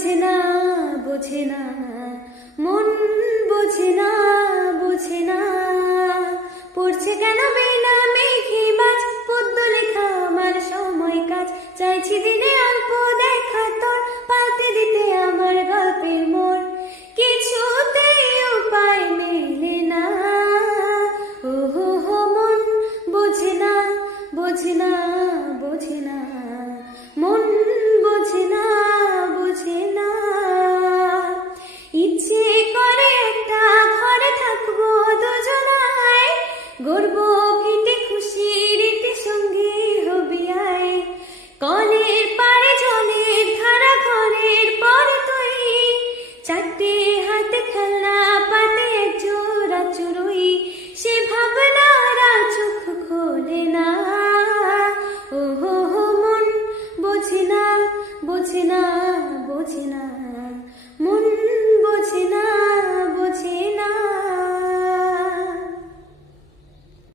বোঝে না বোঝে না মন বোঝে না বোঝে না পড়ছে কেন বিনা মেঘে বাজ পদ্ম লেখা আমার সময় কাজ চাইছি দিনে অল্প দেখা তোর পাল্টে দিতে আমার গল্পের মোড় কিছুতেই উপায় মেলে না ও হো হো মন বোঝে না বোঝে না বোঝে না মন বোঝে না বোঝে না ইচ্ছে করে একটা ঘরে থাকবো দুজনায় গড়বো ভিটে খুশির রীতি সঙ্গে হবি আয় কলের পাড়ে জলের ধারা ঘরের পরে তুই চারটে হাতে খেলনা পাতে এক জোড়া চুরুই সে ভাবনারা চোখ খোলে না ও হো হো মন বোঝে না বোঝে না বোঝে না